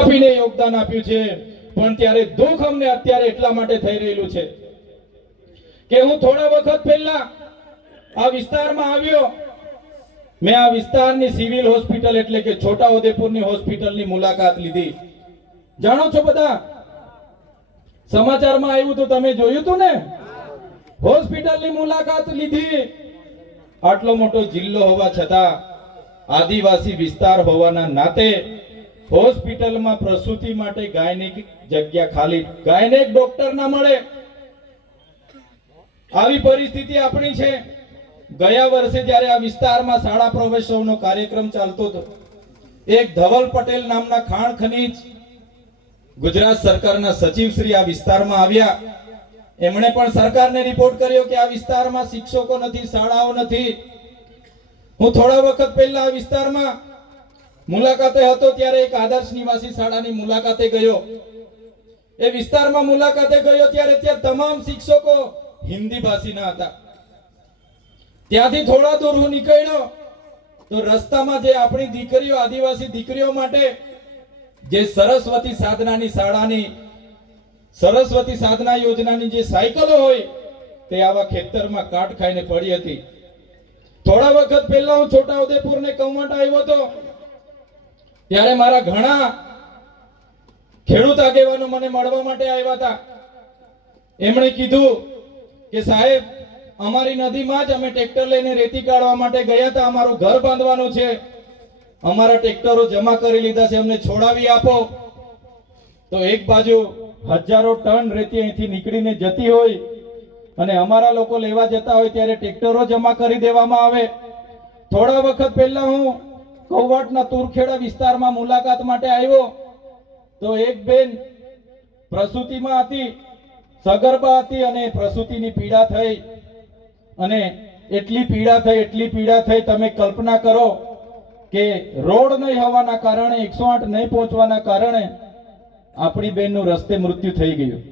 આપીને યોગદાન આપ્યું છે પણ ત્યારે દુઃખ અમને અત્યારે એટલા માટે થઈ રહેલું છે કે હું થોડા વખત પહેલા આ વિસ્તારમાં આવ્યો મેં આ વિસ્તારની સિવિલ હોસ્પિટલ એટલે કે છોટા ઉદેપુરની હોસ્પિટલની મુલાકાત લીધી જાણો છો બધા સમાચારમાં આવ્યું તો તમે જોયું હતું ને હોસ્પિટલની મુલાકાત લીધી આટલો મોટો જિલ્લો હોવા છતાં આદિવાસી વિસ્તાર હોવાના નાતે હોસ્પિટલમાં પ્રસૂતિ માટે ગાયનેક જગ્યા ખાલી ગાયનેક ડોક્ટર ના મળે આવી પરિસ્થિતિ આપણી છે ગયા વર્ષે જ્યારે આ વિસ્તારમાં શાળા પ્રવેશવનો કાર્યક્રમ ચાલતો હતો એક ધવલ પટેલ નામના ખાણ ખનીજ ગુજરાત સરકારના સચિવ શ્રી આ વિસ્તારમાં આવ્યા એમણે પણ સરકારને રિપોર્ટ કર્યો કે આ વિસ્તારમાં શિક્ષકો નથી શાળાઓ નથી હું થોડા વખત પહેલા આ વિસ્તારમાં મુલાકાતે હતો ત્યારે એક આદર્શ નિવાસી શાળાની મુલાકાતે ગયો એ વિસ્તારમાં મુલાકાતે ગયો ત્યારે ત્યાં તમામ શિક્ષકો હિન્દી ભાષીના હતા ત્યાંથી થોડા દૂર હું નીકળ્યો તો રસ્તામાં જે આપણી દીકરીઓ આદિવાસી દીકરીઓ માટે જે સરસ્વતી સાધનાની શાળાની સરસ્વતી સાધના યોજનાની જે સાયકલો હોય તે આવા ખેતરમાં કાટ ખાઈને પડી હતી થોડા વખત પહેલા હું છોટા છોટાઉદેપુર ને કૌમટ આવ્યો હતો ત્યારે મારા ઘણા ખેડૂત આગેવાનો મને મળવા માટે આવ્યા હતા એમણે કીધું કે સાહેબ અમારી નદીમાં જ અમે ટ્રેક્ટર લઈને રેતી કાઢવા માટે ગયા હતા અમારું ઘર બાંધવાનું છે અમારા ટ્રેક્ટરો જમા કરી લીધા છે અમને છોડાવી આપો તો એક બાજુ હજારો ટન રેતી અહીંથી નીકળીને જતી હોય અને અમારા લોકો લેવા જતા હોય ત્યારે ટ્રેક્ટરો જમા કરી દેવામાં આવે થોડા વખત પહેલા હું કોવટના તુરખેડા વિસ્તારમાં મુલાકાત માટે આવ્યો તો એક બેન પ્રસૂતિમાં હતી સગર્ભા હતી અને પ્રસૂતિની પીડા થઈ અને એટલી પીડા થઈ એટલી પીડા થઈ તમે કલ્પના કરો કે રોડ નહીં હોવાના કારણે એકસો આઠ નહીં પહોંચવાના કારણે આપણી બેનનું રસ્તે મૃત્યુ થઈ ગયું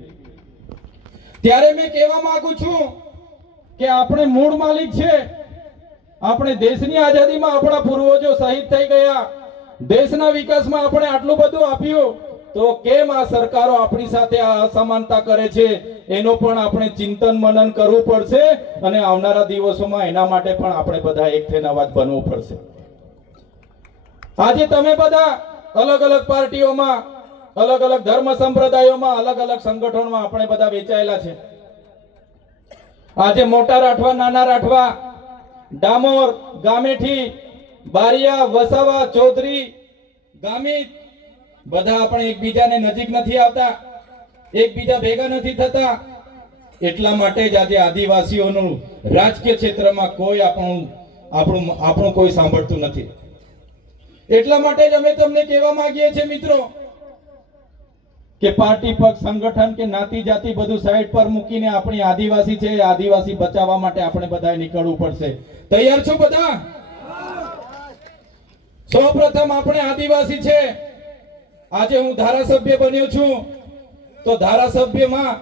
ત્યારે મેં કહેવા માંગુ છું કે આપણે મૂળ માલિક છે આપણે દેશની આઝાદીમાં આપણા પૂર્વજો શહીદ થઈ ગયા દેશના વિકાસમાં આપણે આટલું બધું આપ્યું તો કેમ આ સરકારો આપણી સાથે આ અસમાનતા કરે છે એનો પણ આપણે ચિંતન મનન કરવું પડશે અને આવનારા દિવસોમાં એના માટે પણ આપણે બધા એક થઈને અવાજ બનવું પડશે આજે તમે બધા અલગ અલગ પાર્ટીઓમાં અલગ અલગ ધર્મ સંપ્રદાયોમાં અલગ અલગ સંગઠનોમાં આપણે બધા વેચાયેલા છે આજે મોટા રાઠવા નાના રાઠવા ડામોર ગામેઠી બારિયા વસાવા ચૌધરી ગામિત બધા આપણે એકબીજાને નજીક નથી આવતા એકબીજા ભેગા નથી થતા એટલા માટે જ આજે આદિવાસીઓનું રાજકીય ક્ષેત્રમાં કોઈ આપણું આપણું આપણું કોઈ સાંભળતું નથી એટલા માટે જ અમે તમને કહેવા માંગીએ છીએ મિત્રો કે પાર્ટી પક્ષ સંગઠન કે નાતી જાતિ બધું સાઈડ પર મૂકીને આપણી આદિવાસી છે આદિવાસી બચાવવા માટે આપણે બધાએ નીકળવું પડશે તૈયાર છો બધા સૌપ્રથમ આપણે આદિવાસી છે આજે હું ધારાસભ્ય બન્યો છું તો ધારાસભ્યમાં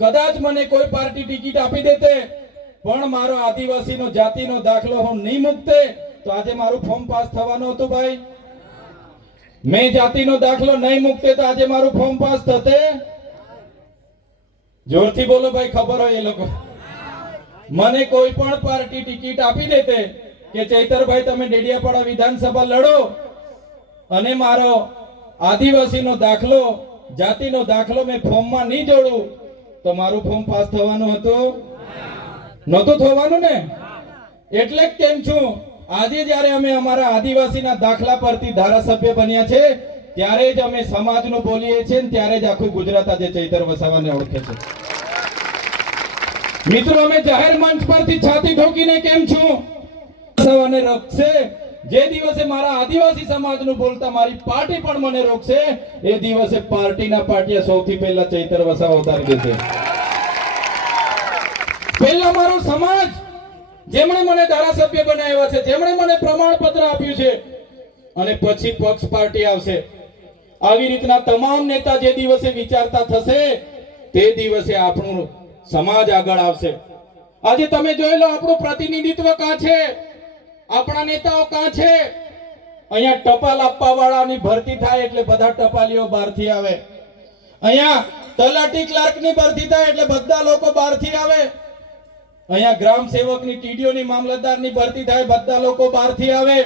કદાચ મને કોઈ પાર્ટી ટિકિટ આપી દેતે પણ મારો આદિવાસીનો જાતિનો દાખલો હું નહીં મૂકતે તો આજે મારું ફોર્મ પાસ થવાનું હતું ભાઈ મેં જાતિનો દાખલો નહીં મૂકતે તો આજે મારું ફોર્મ પાસ થતે જોરથી બોલો ભાઈ ખબર હોય એ લોકો મને કોઈ પણ પાર્ટી ટિકિટ આપી દેતે કે ચૈતરભાઈ તમે ડેડિયાપાડા વિધાનસભા લડો અને મારો આદિવાસીનો દાખલો જાતિનો દાખલો મેં ફોર્મમાં નહીં જોડું તો મારું ફોર્મ પાસ થવાનું હતું નહોતું થવાનું ને એટલે જ કેમ છું આજે જ્યારે અમે અમારા આદિવાસીના દાખલા પરથી ધારાસભ્ય બન્યા છે ત્યારે જ અમે સમાજનું બોલીએ છીએ ત્યારે જ આખું ગુજરાત આજે ચૈતર વસાવાને ઓળખે છે મિત્રો અમે જાહેર મંચ પરથી છાતી ઠોકીને કેમ છું વસાવાને રોકશે જે દિવસે મારા આદિવાસી સમાજનું બોલતા મારી પાર્ટી પણ મને રોકશે એ દિવસે પાર્ટીના પાટિયા સૌથી પહેલા ચૈતર વસાવા ઉતારી દેશે પહેલા મારો સમાજ જેમણે મને ધારાસભ્ય બનાવ્યા છે જેમણે મને પ્રમાણપત્ર આપ્યું છે અને પછી પક્ષ પાર્ટી આવશે આવી રીતના તમામ નેતા જે દિવસે વિચારતા થશે તે દિવસે આપણું સમાજ આગળ આવશે આજે તમે જોઈ લો આપણું પ્રતિનિધિત્વ કાં છે આપણા નેતાઓ કાં છે અહીંયા ટપાલ આપવા વાળાની ભરતી થાય એટલે બધા ટપાલીઓ બહારથી આવે અહીંયા તલાટી ક્લાર્કની ભરતી થાય એટલે બધા લોકો બહારથી આવે અહીંયા ગ્રામ સેવકની ટીડીઓની ની ભરતી થાય બધા લોકો બહાર થી આવે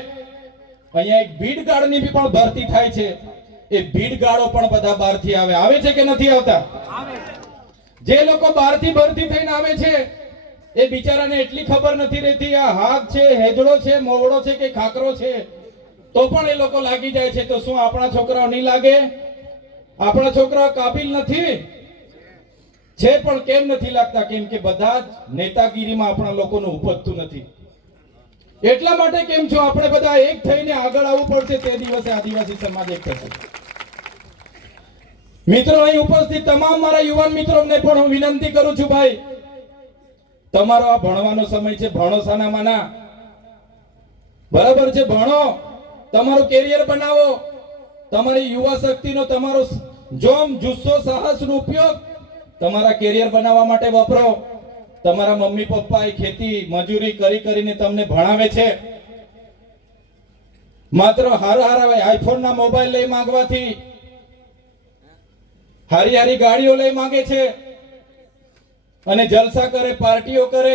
અહીંયા એક ભીડ ગાર્ડની બી પણ ભરતી થાય છે એ ભીડ ગાર્ડો પણ બધા બહાર થી આવે આવે છે કે નથી આવતા જે લોકો બહાર થી ભરતી થઈને આવે છે એ બિચારાને એટલી ખબર નથી રહેતી આ હાથ છે હેજડો છે મોવડો છે કે ખાકરો છે તો પણ એ લોકો લાગી જાય છે તો શું આપણા છોકરાઓ નહીં લાગે આપણા છોકરાઓ કાબિલ નથી છે પણ કેમ નથી લાગતા કેમ કે બધા જ નેતાગીરીમાં આપણા લોકોનું ઉપજતું નથી એટલા માટે કેમ છો આપણે બધા એક થઈને આગળ આવવું પડશે તે દિવસે આદિવાસી સમાજ એક થશે મિત્રો અહીં ઉપસ્થિત તમામ મારા યુવાન મિત્રો ને પણ હું વિનંતી કરું છું ભાઈ તમારો આ ભણવાનો સમય છે ભણો સાનામાના બરાબર છે ભણો તમારું કેરિયર બનાવો તમારી યુવા શક્તિનો તમારો જોમ જુસ્સો સાહસનો ઉપયોગ તમારા કેરિયર બનાવવા માટે વપરો તમારા મમ્મી પપ્પા એ ખેતી મજૂરી કરી કરીને તમને ભણાવે છે માત્ર હારા હારા આઈફોન ના મોબાઈલ લઈ માંગવાથી હારી હારી ગાડીઓ લઈ માંગે છે અને જલસા કરે પાર્ટીઓ કરે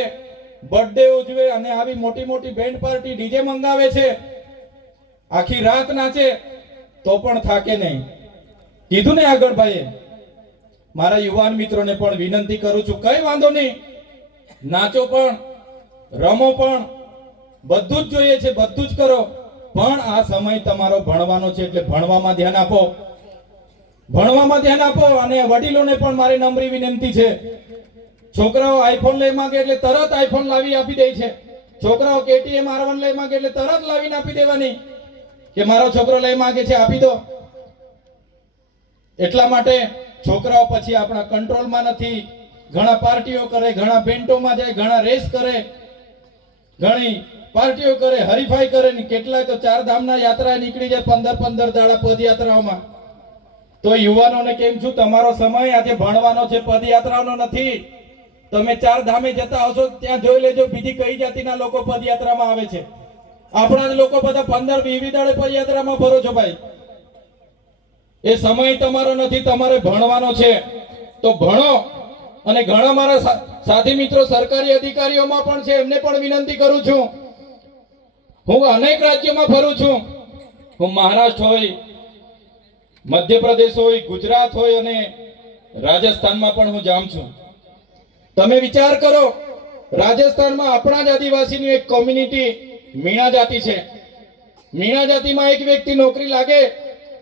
બર્થડે ઉજવે અને આવી મોટી મોટી બેન્ડ પાર્ટી ડીજે મંગાવે છે આખી રાત નાચે તો પણ થાકે નહીં કીધું ને આગળ ભાઈએ મારા યુવાન મિત્રોને પણ વિનંતી કરું છું કઈ વાંધો નહીં નાચો પણ રમો પણ બધું જ જોઈએ છે બધું જ કરો પણ આ સમય તમારો ભણવાનો છે એટલે ભણવામાં ધ્યાન આપો ભણવામાં ધ્યાન આપો અને વડીલોને પણ મારી નમ્રી વિનંતી છે છોકરાઓ આઈફોન લઈ માંગે એટલે તરત આઈફોન લાવી આપી દે છે છોકરાઓ કેટીએમ આર લઈ માંગે એટલે તરત લાવીને આપી દેવાની કે મારો છોકરો લઈ માંગે છે આપી દો એટલા માટે છોકરાઓ પછી આપણા કંટ્રોલમાં નથી ઘણા પાર્ટીઓ કરે ઘણા બેન્ટોમાં જાય ઘણા રેસ કરે ઘણી પાર્ટીઓ કરે હરીફાઈ કરે ને કેટલાય તો ચાર ધામના યાત્રા નીકળી જાય પંદર પંદર દાડા પદયાત્રાઓમાં તો યુવાનોને કેમ છું તમારો સમય આજે ભણવાનો છે પદયાત્રાનો નથી તમે ચાર ધામે જતા આવશો ત્યાં જોઈ લેજો બીજી કઈ જાતિના લોકો પદયાત્રામાં આવે છે આપણા લોકો બધા પંદર વીસ પદયાત્રામાં ભરો છો ભાઈ એ સમય તમારો નથી તમારે ભણવાનો છે તો ભણો અને ઘણા મારા સાથી મિત્રો સરકારી અધિકારીઓમાં પણ છે એમને પણ વિનંતી કરું છું હું અનેક રાજ્યોમાં ફરું છું હું મહારાષ્ટ્ર હોય મધ્યપ્રદેશ હોય ગુજરાત હોય અને રાજસ્થાનમાં પણ હું જામ છું તમે વિચાર કરો રાજસ્થાનમાં આપણા જ આદિવાસીની એક કોમ્યુનિટી મીણા જાતિ છે મીણા જાતિમાં એક વ્યક્તિ નોકરી લાગે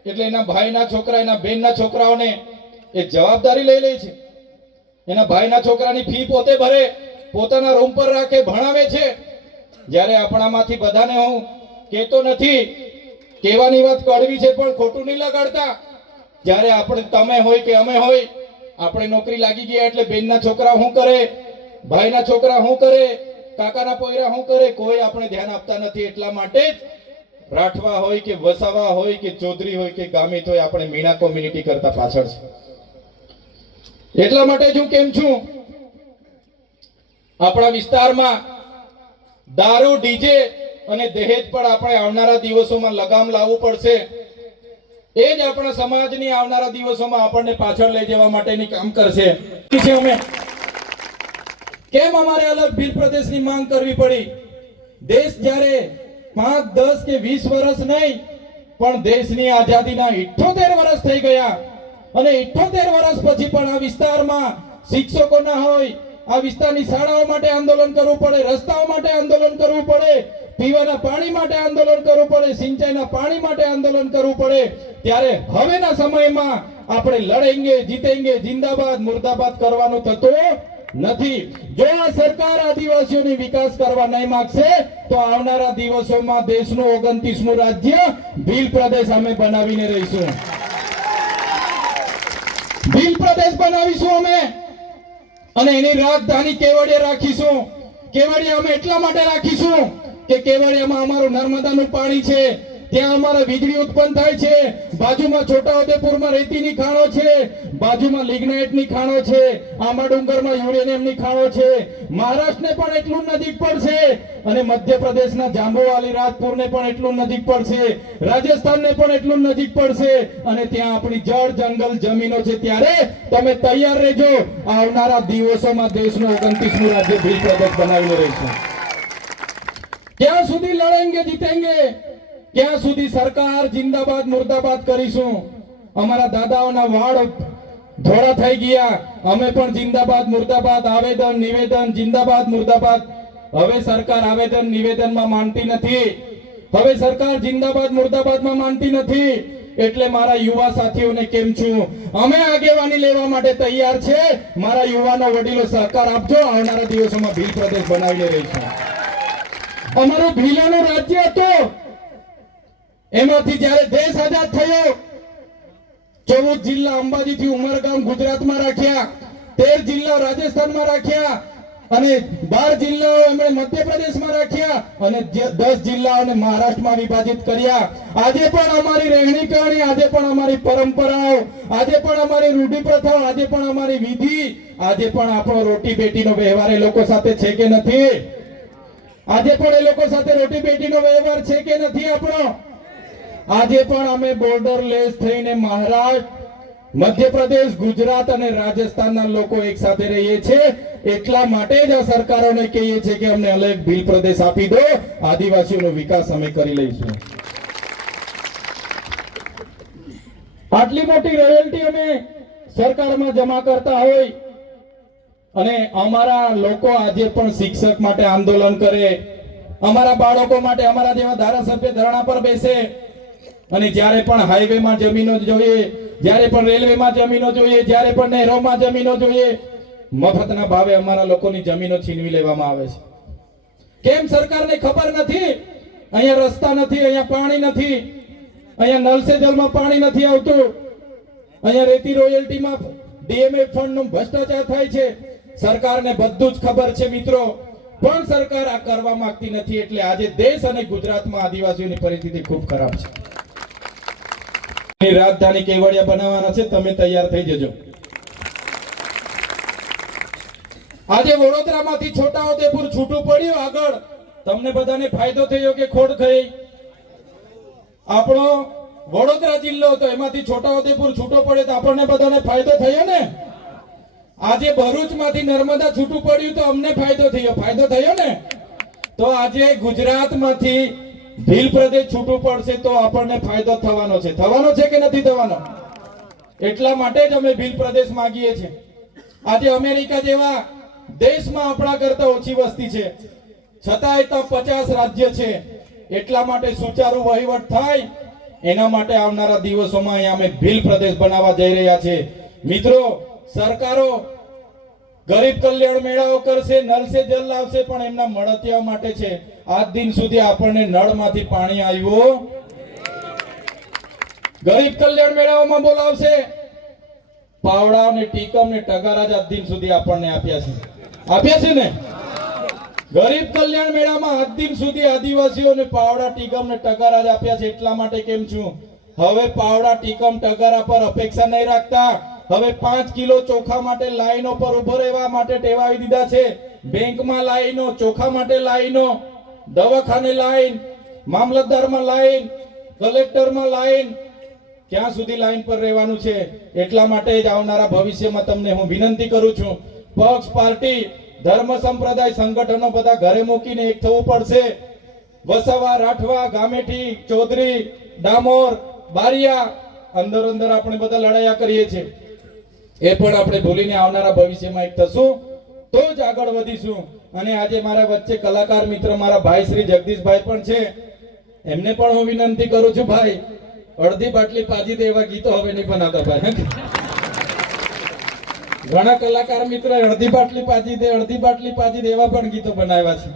એટલે એના ભાઈના છોકરા એના બેનના છોકરાઓને એ જવાબદારી લઈ લે છે એના ભાઈના છોકરાની ફી પોતે ભરે પોતાના રૂમ પર રાખે ભણાવે છે જ્યારે આપણામાંથી બધાને હું કહેતો નથી કહેવાની વાત કડવી છે પણ ખોટું નહીં લગાડતા જ્યારે આપણે તમે હોય કે અમે હોય આપણે નોકરી લાગી ગયા એટલે બેનના છોકરા શું કરે ભાઈના છોકરા શું કરે કાકાના પોયરા શું કરે કોઈ આપણે ધ્યાન આપતા નથી એટલા માટે જ રાઠવા હોય કે વસાવા હોય કે ચૌધરી હોય કે ગામિત હોય આપણે મીણા કોમ્યુનિટી કરતા પાછળ છે એટલા માટે હું કેમ છું આપણા વિસ્તારમાં દારૂ ડીજે અને દહેજ પણ આપણે આવનારા દિવસોમાં લગામ લાવવું પડશે એ જ આપણા સમાજની આવનારા દિવસોમાં આપણને પાછળ લઈ જવા માટેની કામ કરશે અમે કેમ અમારે અલગ ભીલ પ્રદેશની માંગ કરવી પડી દેશ જ્યારે પાંચ દસ કે વીસ વર્ષ નહીં પણ દેશની આઝાદીના ઇઠોતેર વર્ષ થઈ ગયા અને ઇઠોતેર વર્ષ પછી પણ આ વિસ્તારમાં શિક્ષકો ના હોય આ વિસ્તારની શાળાઓ માટે આંદોલન કરવું પડે રસ્તાઓ માટે આંદોલન કરવું પડે પીવાના પાણી માટે આંદોલન કરવું પડે સિંચાઈના પાણી માટે આંદોલન કરવું પડે ત્યારે હવેના સમયમાં આપણે લડેંગે જીતેંગે જિંદાબાદ મુર્દાબાદ કરવાનું થતું નથી જો આ સરકાર આદિવાસીઓની વિકાસ કરવા નહીં માંગશે તો આવનારા દિવસોમાં દેશનું ઓગણત્રીસમું રાજ્ય ભીલ પ્રદેશ અમે બનાવીને રહીશું ભીલ પ્રદેશ બનાવીશું અમે અને એની રાજધાની કેવડિયા રાખીશું કેવડિયા અમે એટલા માટે રાખીશું કે કેવડિયામાં અમારું નર્મદાનું પાણી છે ત્યાં અમારે વીજળી ઉત્પન્ન થાય છે બાજુમાં છોટાઉદેપુરમાં રેતીની ખાણો છે બાજુમાં લિગ્નાઇટની ખાણો છે આંબા ડુંગરમાં યુરેનિયમની ખાણો છે મહારાષ્ટ્રને પણ એટલું નજીક પડશે અને મધ્યપ્રદેશના જાંબુવાલી રાજપુરને પણ એટલું નજીક પડશે રાજસ્થાનને પણ એટલું નજીક પડશે અને ત્યાં આપણી જળ જંગલ જમીનો છે ત્યારે તમે તૈયાર રહેજો આવનારા દિવસોમાં દેશનું ઓગણત્રીસમું રાજ્ય ભીલ પ્રદેશ બનાવીને રહીશું ત્યાં સુધી લડેંગે જીતેંગે ત્યાં સુધી સરકાર જિંદાબાદ મુર્દાબાદ કરીશું અમારા દાદાઓના વાળ ધોળા થઈ ગયા અમે પણ જિંદાબાદ મુર્દાબાદ આવેદન નિવેદન જિંદાબાદ મુર્દાબાદ હવે સરકાર આવેદન નિવેદનમાં માનતી નથી હવે સરકાર જિંદાબાદ મુર્દાબાદમાં માનતી નથી એટલે મારા યુવા સાથીઓને કેમ છું અમે આગેવાની લેવા માટે તૈયાર છે મારા યુવાનો વડીલો સહકાર આપજો આવનારા દિવસોમાં ભીલ પ્રદેશ બનાવીને રહીશું અમારું ભીલાનું રાજ્ય હતું એમાંથી જ્યારે દેશ આઝાદ થયો ચૌદ જિલ્લા અંબાજીથી ઉમરગામ ગુજરાતમાં રાખ્યા તેર જિલ્લા રાજસ્થાનમાં રાખ્યા અને બાર જિલ્લાઓ એમણે મધ્યપ્રદેશમાં રાખ્યા અને દસ જિલ્લાઓને મહારાષ્ટ્રમાં વિભાજિત કર્યા આજે પણ અમારી રહેણી કરણી આજે પણ અમારી પરંપરાઓ આજે પણ અમારી રૂઢી આજે પણ અમારી વિધિ આજે પણ આપણો રોટી બેટીનો વ્યવહાર એ લોકો સાથે છે કે નથી આજે પણ એ લોકો સાથે રોટી બેટીનો વ્યવહાર છે કે નથી આપણો આજે પણ અમે બોર્ડરલેસ થઈને મહારાષ્ટ્ર મધ્યપ્રદેશ ગુજરાત અને રાજસ્થાનના લોકો એક સાથે રહીએ છીએ એટલા માટે જ આ સરકારોને કહીએ છીએ કે અમને અલગ ભીલ પ્રદેશ આપી દો આદિવાસીઓનો વિકાસ અમે કરી લઈશું આટલી મોટી રોયલ્ટી અમે સરકારમાં જમા કરતા હોય અને અમારા લોકો આજે પણ શિક્ષક માટે આંદોલન કરે અમારા બાળકો માટે અમારા જેવા ધારાસભ્ય ધરણા પર બેસે અને જ્યારે પણ હાઈવેમાં જમીનો જોઈએ જ્યારે પણ રેલવેમાં જમીનો જોઈએ જ્યારે પણ નહેરોમાં જમીનો જોઈએ મફતના ભાવે અમારા લોકોની જમીનો છીનવી લેવામાં આવે છે કેમ સરકારને ખબર નથી અહીંયા રસ્તા નથી અહીંયા પાણી નથી અહીંયા નલ જલમાં પાણી નથી આવતું અહીંયા રેતી રોયલ્ટીમાં ડીએમએ ફંડનો ભ્રષ્ટાચાર થાય છે સરકારને બધું જ ખબર છે મિત્રો પણ સરકાર આ કરવા માંગતી નથી એટલે આજે દેશ અને ગુજરાતમાં આદિવાસીઓની પરિસ્થિતિ ખૂબ ખરાબ છે રાજધાની કેવડિયા બનાવવાના છે તમે તૈયાર થઈ જજો આજે વડોદરામાંથી છોટા ઉદેપુર છૂટું પડ્યું આગળ તમને બધાને ફાયદો થયો કે ખોડ થઈ આપણો વડોદરા જિલ્લો હતો એમાંથી છોટા ઉદેપુર છૂટો પડ્યો તો આપણને બધાને ફાયદો થયો ને આજે ભરૂચમાંથી નર્મદા છૂટું પડ્યું તો અમને ફાયદો થયો ફાયદો થયો ને તો આજે ગુજરાતમાંથી ભીલ પ્રદેશ છૂટું પડશે તો આપણને ફાયદો થવાનો છે થવાનો છે કે નથી થવાનો એટલા માટે જ અમે ભીલ પ્રદેશ માંગીએ છીએ આજે અમેરિકા જેવા દેશમાં આપણા કરતા ઓછી વસ્તી છે છતાંય તો પચાસ રાજ્ય છે એટલા માટે સુચારુ વહીવટ થાય એના માટે આવનારા દિવસોમાં અહીંયા અમે ભીલ પ્રદેશ બનાવવા જઈ રહ્યા છે મિત્રો સરકારો ગરીબ કલ્યાણ મેળાઓ કરશે નલ જલ લાવશે પણ એમના મળતિયા માટે છે આજ દિન સુધી આપણને નળમાંથી પાણી આવ્યું ગરીબ કલ્યાણ મેળાઓમાં બોલાવશે પાવડા ને ટીકમ ને ટગારા જ આજ દિન સુધી આપણને આપ્યા છે આપ્યા છે ને ગરીબ કલ્યાણ મેળામાં આજ દિન સુધી આદિવાસીઓને પાવડા ટીકમ ને ટગારા જ આપ્યા છે એટલા માટે કેમ છું હવે પાવડા ટીકમ ટગારા પર અપેક્ષા નહીં રાખતા હવે પાંચ કિલો ચોખા માટે લાઈનો પર ઉભો રહેવા માટે ટેવાવી દીધા છે બેંકમાં લાઈનો ચોખા માટે લાઈનો દવાખાને લાઈન મામલતદારમાં લાઈન કલેક્ટરમાં લાઈન ક્યાં સુધી લાઈન પર રહેવાનું છે એટલા માટે જ આવનારા ભવિષ્યમાં તમને હું વિનંતી કરું છું પક્ષ પાર્ટી ધર્મ સંપ્રદાય સંગઠનો બધા ઘરે મૂકીને એક થવું પડશે વસાવા રાઠવા ગામેઠી ચૌધરી ડામોર બારિયા અંદર અંદર આપણે બધા લડાયા કરીએ છીએ એ પણ આપણે ભૂલીને આવનારા ભવિષ્યમાં એક થશું તો જ આગળ વધીશું અને આજે મારા વચ્ચે કલાકાર મિત્ર મારા ભાઈ શ્રી જગદીશભાઈ પણ છે એમને પણ હું વિનંતી કરું છું ભાઈ અડધી બાટલી પાજી દે એવા ગીતો હવે નહીં બનાતા ભાઈ ઘણા કલાકાર મિત્ર અડધી બાટલી પાજી દે અડધી બાટલી પાજી દે એવા પણ ગીતો બનાવ્યા છે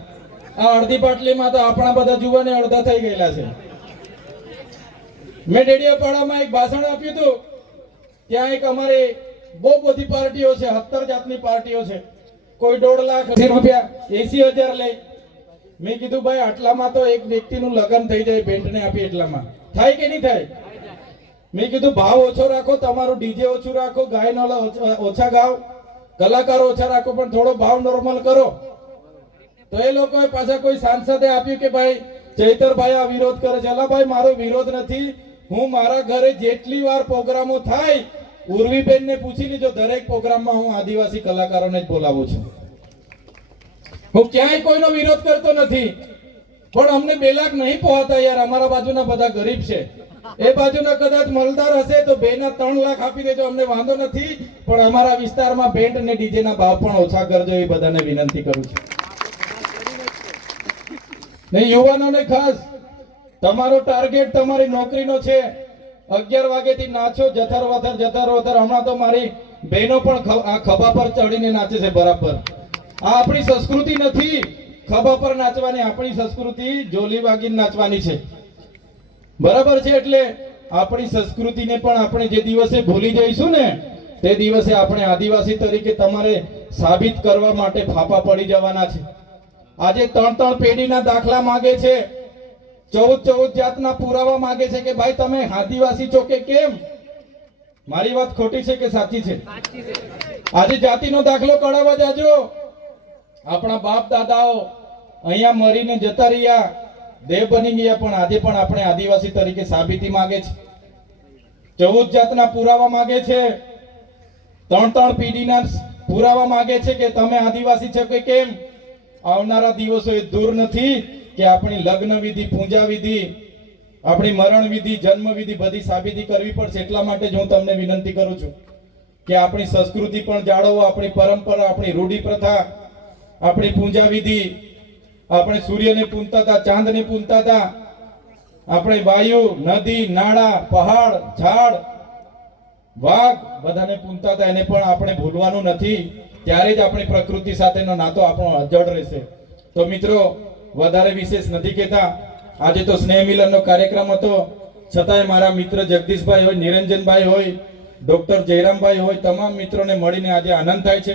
આ અડધી બાટલીમાં તો આપણા બધા જુવાને અડધા થઈ ગયેલા છે મેં ડેડિયાપાડામાં એક ભાષણ આપ્યું હતું ત્યાં એક અમારે બહુ બધી પાર્ટીઓ છે સત્તર જાતની પાર્ટીઓ છે કોઈ દોઢ લાખ રૂપિયા એસી હજાર લે મેં કીધું ભાઈ આટલામાં તો એક વ્યક્તિનું લગ્ન થઈ જાય બેન્ટને આપી એટલામાં થાય કે નહીં થાય મેં કીધું ભાવ ઓછો રાખો તમારું ડીજે ઓછું રાખો ગાય ગાયનો ઓછા ગાવ કલાકારો ઓછા રાખો પણ થોડો ભાવ નોર્મલ કરો તો એ લોકોએ પાછા કોઈ સાંસદે આપ્યું કે ભાઈ ચૈતરભાઈ આ વિરોધ કરે છે ભાઈ મારો વિરોધ નથી હું મારા ઘરે જેટલી વાર પ્રોગ્રામો થાય ઉર્વીબેનને પૂછી લીધો દરેક પ્રોગ્રામમાં હું આદિવાસી કલાકારોને જ બોલાવું છું હું ક્યાંય કોઈનો વિરોધ કરતો નથી પણ અમને બે લાખ નહીં પહોંચતા યાર અમારા બાજુના બધા ગરીબ છે એ બાજુના કદાચ મલદાર હશે તો બે ના ત્રણ લાખ આપી દેજો અમને વાંધો નથી પણ અમારા વિસ્તારમાં બેન્ડ અને ડીજે ના ભાવ પણ ઓછા કરજો એ બધાને વિનંતી કરું છું ને યુવાનોને ખાસ તમારો ટાર્ગેટ તમારી નોકરીનો છે અગિયાર વાગેથી નાચો જથર વથર જથર વથર હમણાં તો મારી બહેનો પણ આ ખભા પર ચડીને નાચે છે બરાબર આ આપણી સંસ્કૃતિ નથી ખભા પર નાચવાની આપણી સંસ્કૃતિ જોલી વાગીને નાચવાની છે બરાબર છે એટલે આપણી સંસ્કૃતિને પણ આપણે જે દિવસે ભૂલી જઈશું ને તે દિવસે આપણે આદિવાસી તરીકે તમારે સાબિત કરવા માટે ફાફા પડી જવાના છે આજે ત્રણ ત્રણ પેઢીના દાખલા માંગે છે ચૌદ ચૌદ જાતના પુરાવા માંગે છે કે ભાઈ તમે આદિવાસી છો કે કેમ મારી વાત ખોટી છે કે સાચી છે આજે જાતિનો દાખલો કઢાવવા જાજો આપણા બાપ દાદાઓ અહીંયા મરીને જતા રહ્યા દેવ બની ગયા પણ આજે પણ આપણે આદિવાસી તરીકે સાબિતી માંગે છે ચૌદ જાતના પુરાવા માંગે છે ત્રણ ત્રણ પેઢીના પુરાવા માંગે છે કે તમે આદિવાસી છો કે કેમ આવનારા દિવસો એ દૂર નથી કે આપણી લગ્ન વિધિ પૂજા વિધિ આપણી મરણ વિધિ જન્મ વિધિ બધી સાબિતી કરવી પડશે એટલા માટે જ હું તમને વિનંતી કરું છું કે આપણી સંસ્કૃતિ પણ જાળવો આપણી પરંપરા આપણી રૂઢિ પ્રથા આપણી પૂજા વિધિ આપણે સૂર્યને પૂનતા હતા ચાંદને પૂનતા હતા આપણે વાયુ નદી નાળા પહાડ ઝાડ વાઘ બધાને પૂનતા હતા એને પણ આપણે ભૂલવાનું નથી ત્યારે જ આપણી પ્રકૃતિ સાથેનો નાતો આપણો અજડ રહેશે તો મિત્રો વધારે વિશેષ નથી કહેતા આજે તો સ્નેહ મિલનનો કાર્યક્રમ હતો છતાંય મારા મિત્ર જગદીશભાઈ હોય નિરંજનભાઈ હોય ડૉક્ટર જયરામભાઈ હોય તમામ મિત્રોને મળીને આજે આનંદ થાય છે